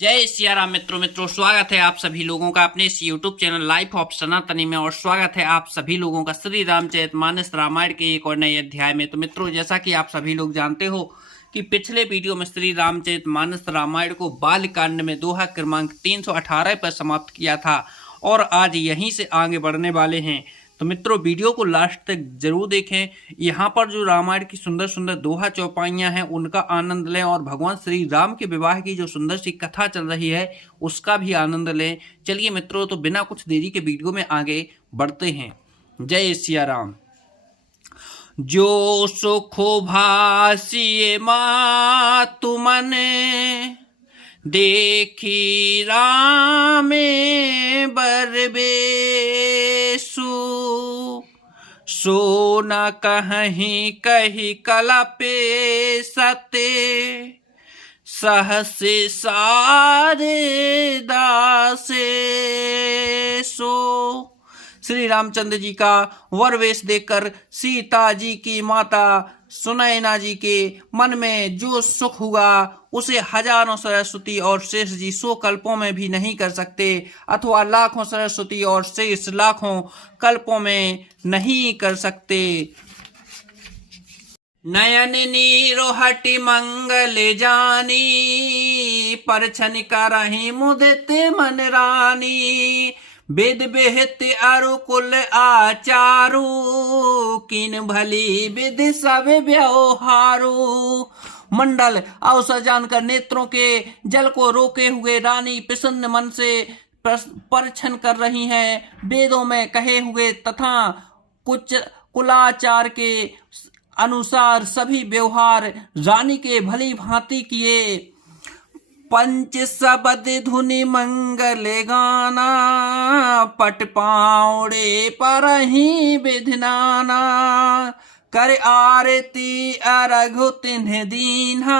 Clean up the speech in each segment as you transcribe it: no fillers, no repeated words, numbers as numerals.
जय सिया राम। मित्रों स्वागत है आप सभी लोगों का अपने इस YouTube चैनल लाइफ ऑफ सनातनी में। और स्वागत है आप सभी लोगों का श्री रामचरितमानस रामायण के एक और नए अध्याय में। तो मित्रों, जैसा कि आप सभी लोग जानते हो कि पिछले वीडियो में श्री रामचरितमानस रामायण को बाल कांड में दोहा क्रमांक 318 पर समाप्त किया था और आज यहीं से आगे बढ़ने वाले हैं। तो मित्रों, वीडियो को लास्ट तक जरूर देखें। यहाँ पर जो रामायण की सुंदर सुंदर दोहा चौपाइयाँ हैं उनका आनंद लें और भगवान श्री राम के विवाह की जो सुंदर सी कथा चल रही है उसका भी आनंद लें। चलिए मित्रों, तो बिना कुछ देरी के वीडियो में आगे बढ़ते हैं। जय सिया राम। जो सुखो भासिए मातु मन देखी रामे बरबेसु सो न कहीं कही कलपे सते सहसे सारे दासे सो। श्री रामचंद्र जी का वर वेश देखकर सीता जी की माता सुनैना जी के मन में जो सुख हुआ उसे हजारों सरस्वती और शेष जी 100 कल्पों में भी नहीं कर सकते, अथवा लाखों सरस्वती और शेष लाखों कल्पों में नहीं कर सकते। नयन नीरो हटि मंगल जानी परछन करहि मुदिते मन रानी वेद बेहत अरु कुल आचारू किन भली विधि सब व्यवहारू। मंडल अवसर जानकर नेत्रों के जल को रोके हुए रानी प्रसन्न मन से परछन कर रही हैं। वेदों में कहे हुए तथा कुछ कुलाचार के अनुसार सभी व्यवहार रानी के भली भांति किए। पंच सबद धुनि मंगल गाना पट पाउड़े पर ही विधनाना कर आरती अरघु तिन्ह दीन्हा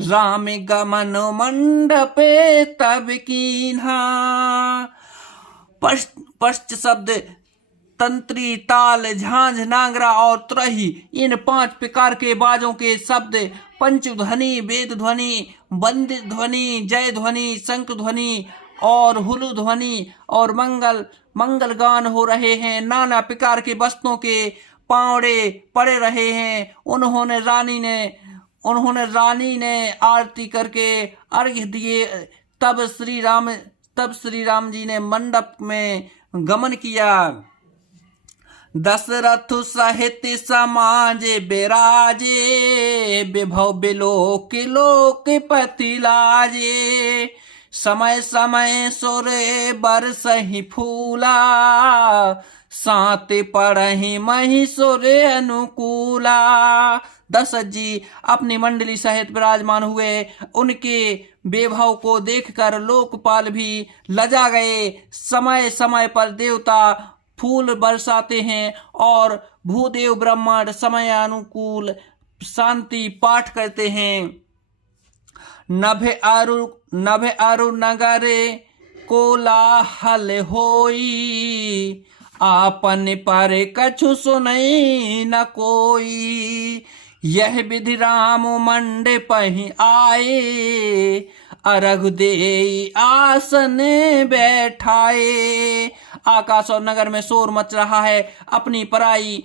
राम गमन मंडपे तब कीन्हा। पश्च शब्द तंत्री, ताल, झांझ, नांगरा और त्रही, इन 5 प्रकार के बाजों के शब्द पंच ध्वनि, वेद ध्वनि, वंदित ध्वनि, जय ध्वनि, शंख ध्वनि और हुलु ध्वनि और मंगल गान हो रहे हैं। नाना प्रकार के वस्तुओं के पावड़े पड़े रहे हैं। उन्होंने रानी ने आरती करके अर्घ्य दिए। तब श्री राम जी ने मंडप में गमन किया। दशरथ सहित समाज बिराजे विभव बिलोक लोकपति लाजे समय समय सुरे बरसहि फूला सात पढ़हि महिषुर अनुकूला। दशरथ जी अपनी मंडली सहित विराजमान हुए। उनके वैभव को देखकर लोकपाल भी लजा गए। समय समय पर देवता फूल बरसाते हैं और भूदेव ब्रह्मांड समय अनुकूल शांति पाठ करते हैं। नभ अरु नगरे कोलाहल होई आपन पर कछु सुनई न कोई यह विधि राम मंडप ही आए अर्घ दे आसन बैठाए। आकाश और नगर में शोर मच रहा है। अपनी पराई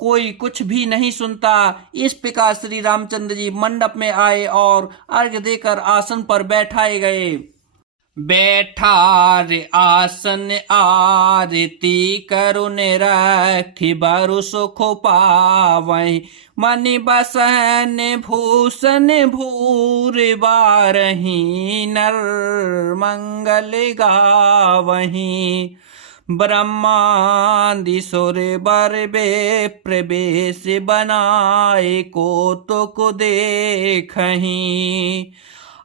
कोई कुछ भी नहीं सुनता। इस प्रकार श्री रामचंद्र जी मंडप में आए और अर्घ देकर आसन पर बैठाए गए। बैठार आसन आरती करुण रखि बरु सुख पावै मनि बसन भूषण भूर बारही नर मंगल गावही ब्रह्मादि सुर बर बे प्रवेश बनाए कौतुक देखहि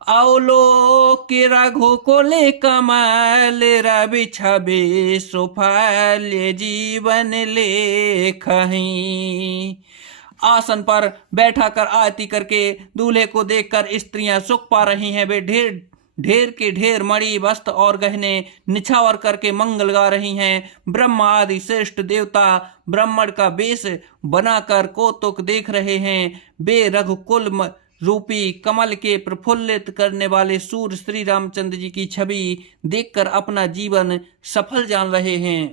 अवलोक रघुकुल कमल रवि छवि सुफल जीवन लेखहि। आसन पर बैठाकर आरती करके दूल्हे को देखकर स्त्रियां सुख पा रही हैं। वे ढेर के ढेर मणि वस्त्र और गहने निछावर करके मंगल गा रही हैं। ब्रह्मा आदि श्रेष्ठ देवता ब्राह्मण का वेश बनाकर कौतुक देख रहे हैं। वे रूपी कमल के प्रफुल्लित करने वाले सूर्य श्री रामचंद्र जी की छवि देखकर अपना जीवन सफल जान रहे हैं।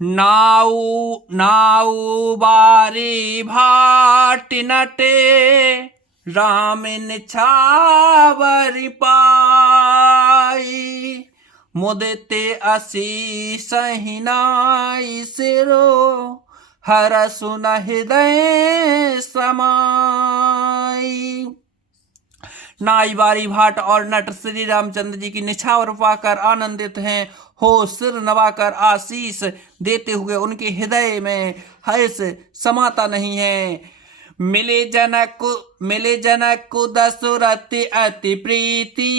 नाऊ नाऊ बारी भाट नटे राम निछावरी पाई मुदते असीस हिनाई सिरो हर सुन हृदय समाई। नाई बारी भाट और नट श्री रामचंद्र जी की निछावर पाकर आनंदित हैं, हो सिर नवाकर आशीष देते हुए उनके हृदय में हर्ष समाता नहीं है। मिले जनक को दशरथ अति प्रीति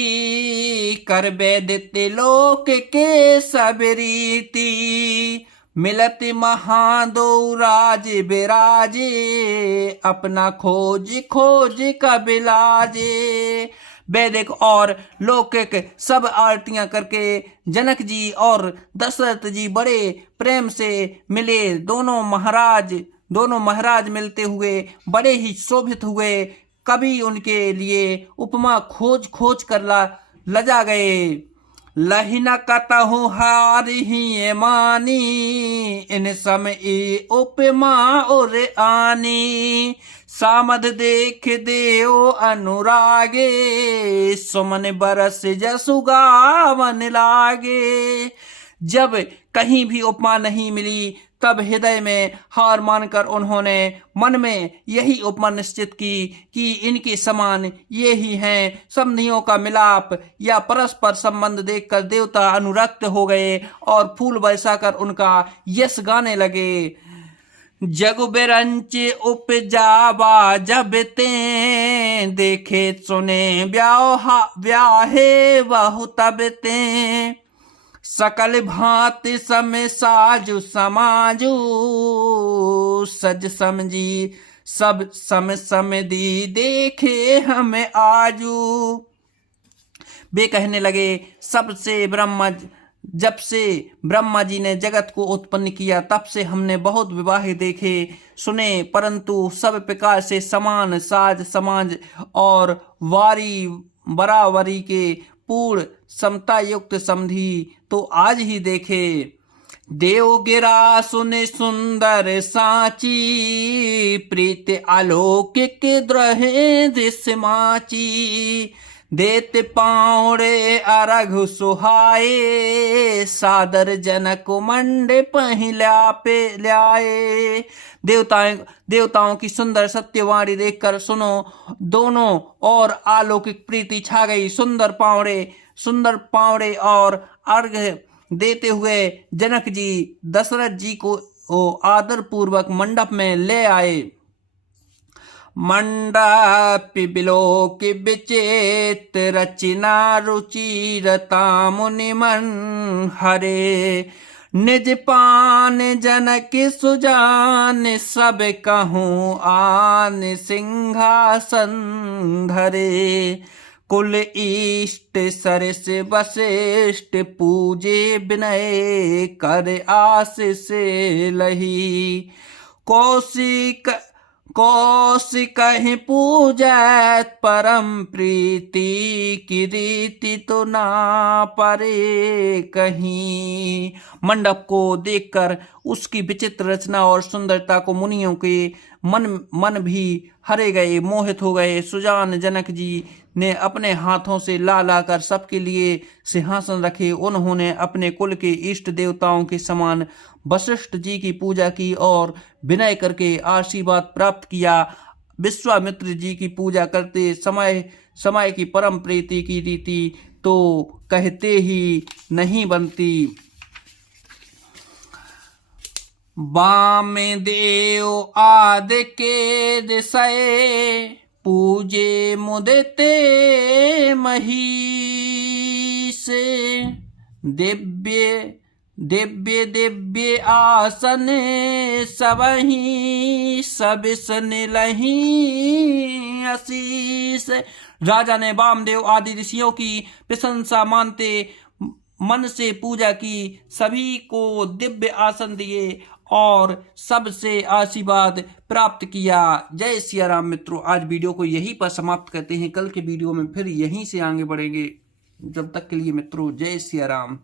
कर वैदित्य लोक के सब रीति मिलत महादो राज बिराजे अपना खोज खोज कबिलाजे। वैदिक और लौकिक सब आरतियां करके जनक जी और दशरथ जी बड़े प्रेम से मिले। दोनों महाराज मिलते हुए बड़े ही शोभित हुए। कभी उनके लिए उपमा खोज खोज कर लजा गए। लहिना कतहु हार ही मानी इन समय उपमा और आनी सामद देख देव अनुरागे सुमन बरस जसु गावन लागे। जब कहीं भी उपमा नहीं मिली तब हृदय में हार मानकर उन्होंने मन में यही उपमा निश्चित की कि इनके समान ये ही हैं। संधियों का मिलाप या परस्पर संबंध देखकर देवता अनुरक्त हो गए और फूल बरसाकर उनका यश गाने लगे। जग बिरंच उपजावा जब ते देखे सुने ब्याहे बहु तब ते सकल भांति समय साजु समाजू सज समझी सब समझी देखे हमें आजू। वे कहने लगे जब से ब्रह्मा जी ने जगत को उत्पन्न किया तब से हमने बहुत विवाह देखे सुने, परंतु सब प्रकार से समान साज समाज और वारी बराबरी के पूर्ण समता युक्त समधी तो आज ही देखे। देव गिरा सुने सुंदर साची प्रीत अलौकिक द्रहे दिसमाची देत पावड़े अरघ सुहाए सादर जनक मंडे पहिला पे ल्याए। देवताओं की सुंदर सत्यवाणी देखकर सुनो दोनों और अलौकिक प्रीति छा गई। सुंदर पावड़े और अर्घ देते हुए जनक जी दशरथ जी को आदर पूर्वक मंडप में ले आए। मंडप बिलोक विचेत रचना रुचिरता मुनि मन हरे निज पान जनक सुजान सब कहूँ आन सिंहासन धरे। कुल इष्ट सरस वशिष्ठ पूजे विनय कर आशीष लही कौशिक ही पूजत परम प्रीति की रीति तो ना परे कहीं। मंडप को देखकर उसकी विचित्र रचना और सुंदरता को मुनियों के मन भी हरे गए, मोहित हो गए। सुजान जनक जी ने अपने हाथों से ला कर सबके लिए सिंहासन रखे। उन्होंने अपने कुल के इष्ट देवताओं के समान वशिष्ठ जी की पूजा की और विनय करके आशीर्वाद प्राप्त किया। विश्वामित्र जी की पूजा करते समय की परम प्रीति की रीति तो कहते ही नहीं बनती। वामदेव आदि के दिशय पूजे मुदते महीष दिव्य आसन सबही सब सन लही आशीष। राजा ने वामदेव आदि ऋषियों की प्रशंसा मानते मन से पूजा की, सभी को दिव्य आसन दिए और सबसे आशीर्वाद प्राप्त किया। जय सिया राम मित्रों, आज वीडियो को यहीं पर समाप्त करते हैं। कल के वीडियो में फिर यहीं से आगे बढ़ेंगे। जब तक के लिए मित्रों, जय सिया राम।